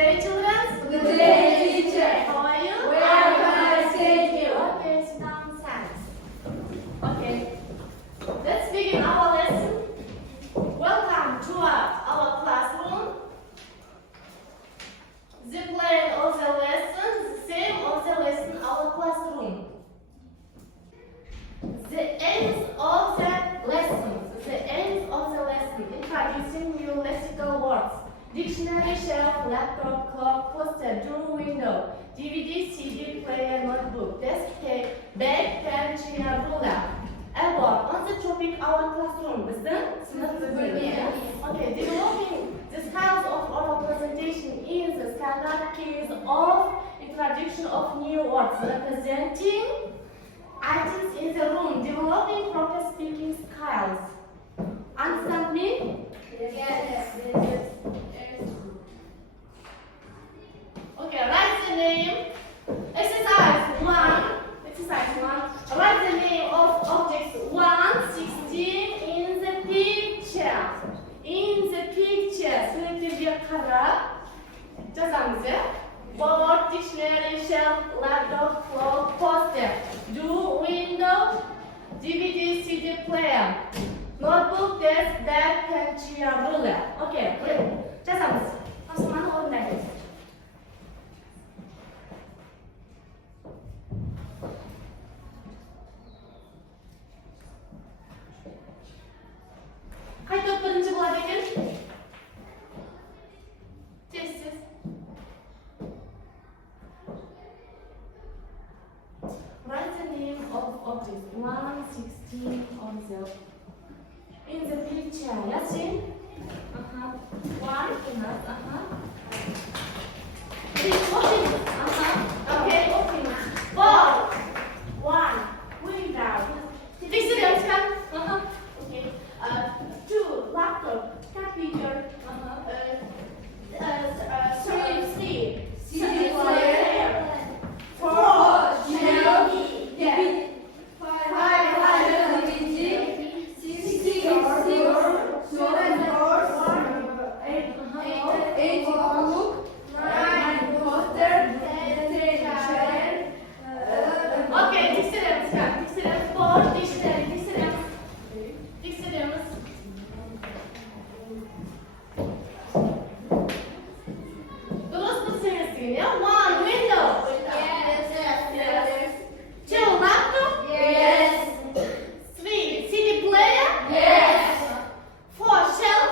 day, children. Good day, teacher. How are you? We are fine, thank you. Okay, sit down, thanks. Okay, let's begin our lesson. Welcome to our classroom. The plan of the lesson, the same of the lesson, our classroom. The aims of the lesson, introducing new lexical words. Dictionary, shelf, laptop, clock, poster, door, window, DVD, CD, player, notebook, desk, bag, pen, chair, ruler. About on the topic our classroom. Okay, developing the styles of oral presentation is the standard case of introduction of new words representing items in the room, developing proper speaking styles. Understand me? Yes. Okay, write the name. Exercise 1. Write the name of objects 116 in the picture. In the picture. Суреттерге қарап жазамыз, ya. Board, dictionary, shelf, laptop, clock, poster, door, window, DVD, CD player, notebook, desk, bag, pen, chair, ruler. Okay, жазамыз. Тапсырманы орындаймыз. Қай топ бірінші болады екен? Тез. Write the name of object 116 on in the picture. Yasin? One enough. Please open. Okay, open. Ball. One. Window. Fix it up. Okay. Two. Laptop. Computer. Three. CD player. Four. Shelf.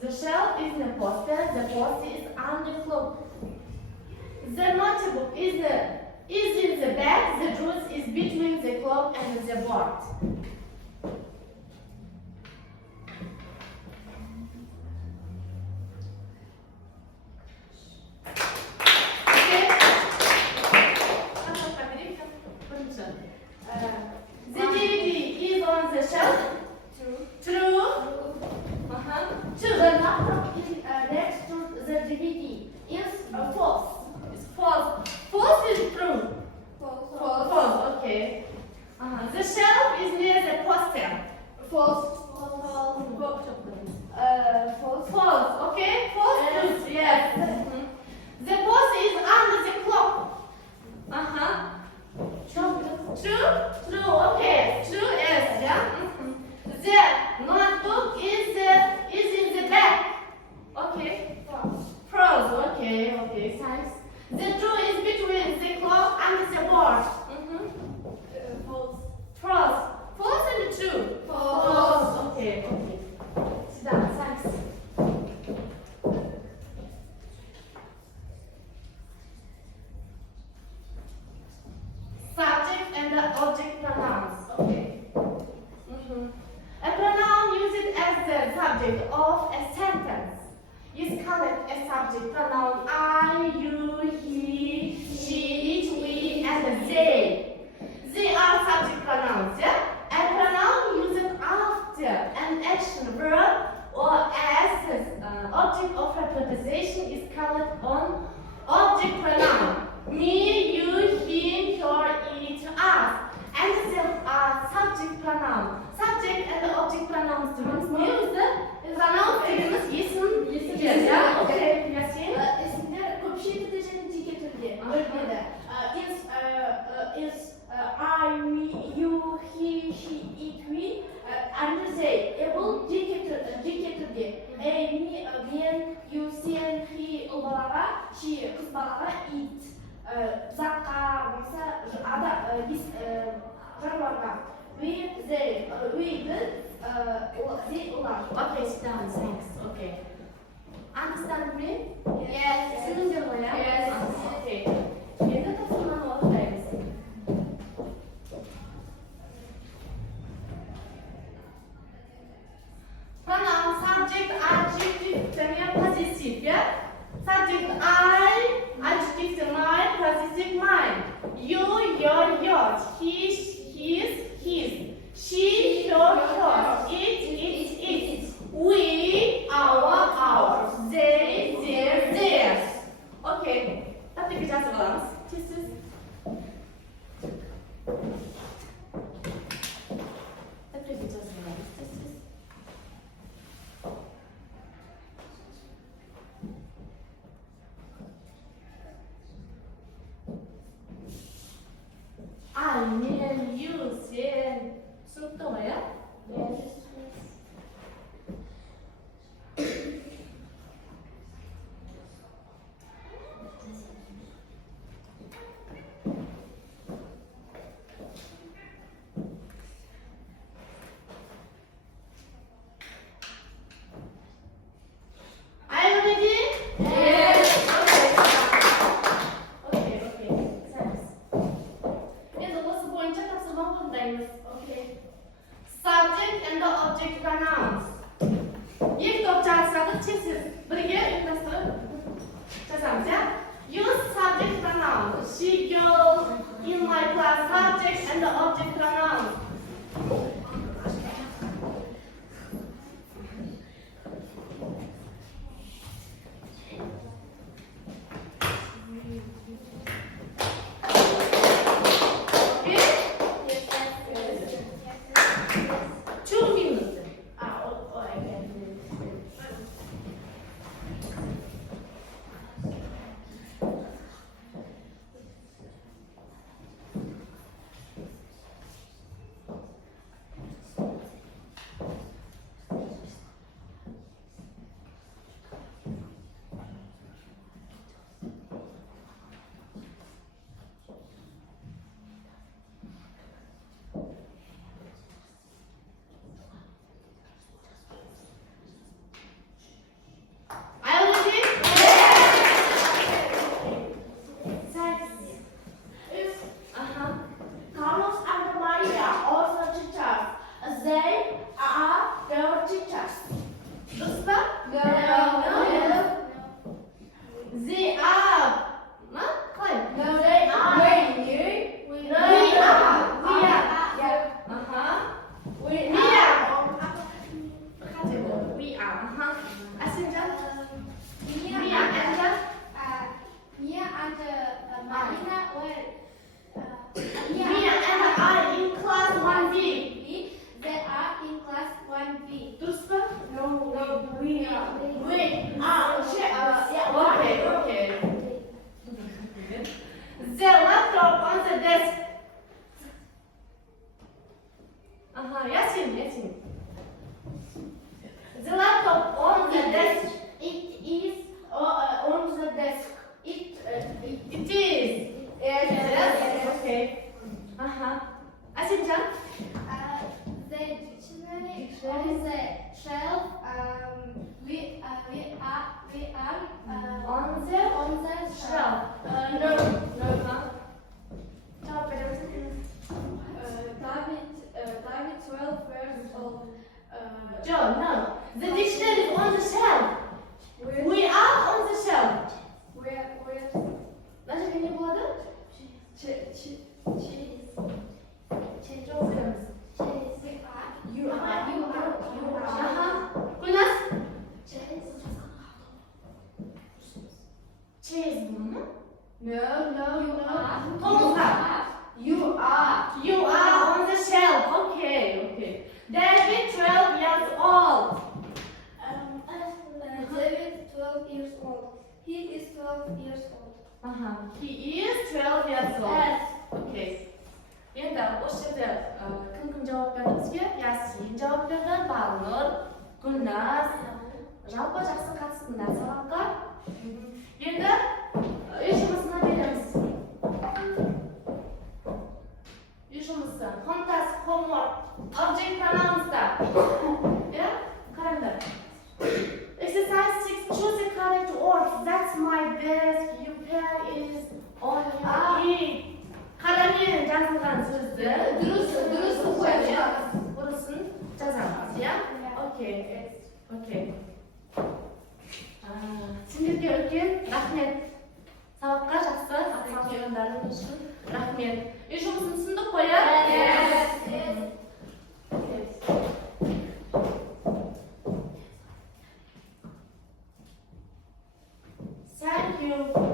The shelf is the poster is on the floor. The notebook is in the bag, the juice is between the clock and the board. Okay? The DVD is on the shelf. True. Two. The laptop is next to the DVD. Is false. It's false. False is true. False. Okay. The shelf is near the poster. False. True? True, okay. True is, yeah? The notebook is in the back. Okay. False, okay, thanks. The true is between the clock and the board. False. False. False and true? False. Okay. Sit down, thanks. Subject and object pronouns. Okay. A pronoun used as the subject of a sentence is called a subject pronoun. I, you, he, she, it, we, and they. They are subject pronouns. Yeah? A pronoun used after an action verb or as an object of a preposition is called an object pronoun. Me, you, him, her, it, us. And the subject pronoun. Subject and object pronouns diyoruz. Pronoun dediğimiz isim. Ya, okay. Yasin. İsimler kopşu deterjanı getirdi. Bölmede. Is I, me, you, he, she, it, we, and they. Able getirdi. Me, ben, you, sen, he, o balaga, she, kız balaga, it. Zakka, mesela jarlarga. We, they, they, ular. Okay, sit down, thanks. Okay. Understand me? Yes. Sizin de ya? Yes. Okay. Şimdi tasarımını ortadayız. Pronoun, subject, adjective, tenir, possessive, yeah? Subject I, adjective mine, possessive mine. You, your, yours. He, his. She, her, hers. It. We, ours. They, theirs. Okay. Hadi bir daha soralım. Siz. Hadi bir daha soralım. Siz. Anne, you, sen. Sınıfta mı ya? Yes. Are you ready? Yes. Okay. Thanks. Biz olası boyunca tasarım konudayız. Okay. Subject and object pronouns. Bir kitap çalışsanız siz birge nasıl çalışamız ya? Use subject pronouns. She goes in my class. Subject and object pronouns. Yasin. The laptop on the desk. It is on the desk. It is. Yes. Okay. Asincan? The dictionary on the shelf. We are On the shelf. No. Cevap verir misin? David 12 years old. John, no. The dictionary is on the shelf. We are on the shelf. Where? Nasıl ne bu adı? You are. Kulnas? Cheese mu? No. Tomuzlar. You are on the shelf. Okay. David 12 years old. David 12 years old. He is 12 years old. He is 12 years old. Yes. Okay. Енді осы жерде кім жауап берді бізге? Ясин жауап берді, Балнұр, Гүлназ. Жалпы жақсы қатыстыңдар сабаққа. Енді үй жұмысына береміз. Үй жұмысы. Homework. Object pronouns'ta. Ya, қараңдар. Exercise 6. Choose the correct word. That's my desk. Your pen is on your feet. Қарамен жазылған сөзді дұрысын жазамыз, ya? Окей. Сендерге үлкен рахмет. Сабаққа жақсы атсалғандарың үшін рахмет. Үй жұмысын түсіндік қой, ya? Thank you.